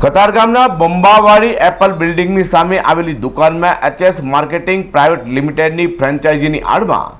કતારગામના બંબાવાડી Apple બિલ્ડિંગની સામે આવેલી દુકાનમાં એચએસ માર્કેટિંગ પ્રાઇવેટ લિમિટેડની ફ્રેન્ચાઇઝીની આડમાં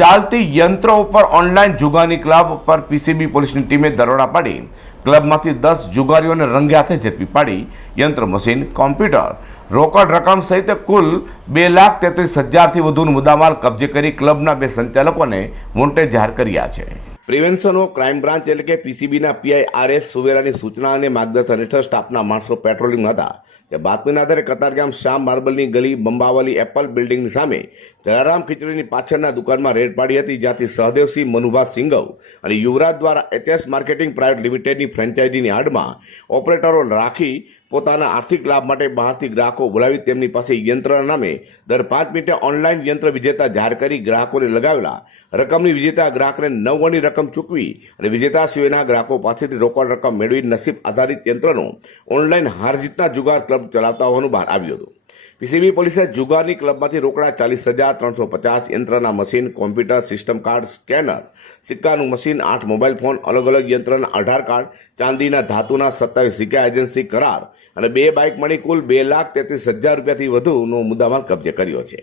ચાલતી યંત્રો ઉપર ઓનલાઈન જુગાની ક્લબ પર પીસીબી પોલીસની ટીમે દરોડા પાડી. ક્લબમાંથી દસ જુગારીઓને રંગે હાથે ઝડપી પાડી. યંત્ર મશીન, કોમ્પ્યુટર, રોકડ રકમ સહિત કુલ બે લાખ તેત્રીસ હજારથી વધુનો મુદ્દામાલ કબજે કરી ક્લબના બે સંચાલકોને વોન્ટેડ જાહેર કર્યા છે. પ્રિવેન્શન ઓફ ક્રાઇમ બ્રાન્ચ એટલે કે પીસીબીના પીઆઈ આર એસ સુવેરાની સૂચના અને માર્ગદર્શન હેઠળ સ્ટાફના માણસો પેટ્રોલિંગ હતા. તે બાતમીના આધારે કતારગામ શ્યામ માર્બલની ગલી બંબાવલી એપલ બિલ્ડિંગની સામે જલારામ ખીચડીની પાછળના દુકાનમાં રેડ પાડી હતી, જ્યાંથી સહદેવસિંહ મનુભા સિંઘવ અને યુવરાજ દ્વારા એચએસ માર્કેટિંગ પ્રાઇવેટ લિમિટેડની ફ્રેન્ચાઇઝીની આડમાં ઓપરેટરો રાખી પોતાના આર્થિક લાભ માટે બહારથી ગ્રાહકો બોલાવી તેમની પાસે યંત્રના નામે દર પાંચ મિનિટે ઓનલાઈન યંત્ર વિજેતા જાહેર કરી ગ્રાહકોને લગાવેલા. રકમની વિજેતા ગ્રાહકને નવ ગણી રકમ ચૂકવી અને વિજેતા સિવાયના ગ્રાહકો પાસેથી રોકડ રકમ મેળવી નસીબ આધારિત યંત્રનો ઓનલાઈન હાર જીતના જુગાર ક્લબ ચલાવતા હોવાનું બહાર આવ્યું હતું. પીસીબી પોલીસે જુગારની ક્લબમાંથી રોકડા ચાલીસ હજાર ત્રણસો પચાસ યંત્રના machine, computer, system card, scanner, સિક્કાનું machine, આઠ મોબાઈલ ફોન અલગ અલગ યંત્રના આધાર કાર્ડ, ચાંદીના ધાતુના સત્તાવીસ સિક્કા એજન્સી કરાર અને બે બાઇક મળી કુલ બે લાખ તેત્રીસ હજાર રૂપિયાથી વધુનો મુદ્દામાલ કબજે કર્યો છે.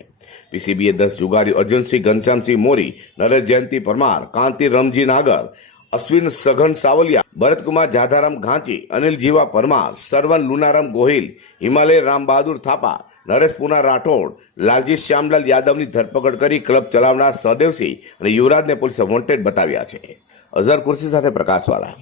પીસીબીએ દસ જુગારી અર્જુનસિંહ ઘનશ્યામસિંહ મોરી, નરેશ જયંતિ પરમાર, કાંતિ રમજી નાગર, અશ્વિન સઘન સાવલિયા, ભરતકુમાર જાધારામ ઘાંચી, અનિલ જીવા પરમાર સરવન લુનારામ ગોહિલ, હિમાલય રામ બહાદુર થાપા નરેશ પુના રાઠોડ, લાલજી શ્યામલાલ યાદવની ધરપકડ કરી ક્લબ ચલાવનાર સહદેવસિંહ અને યુવરાજને પોલીસે વોન્ટેડ બતાવ્યા છે. અઝર કુર્સી સાથે પ્રકાશવાળા.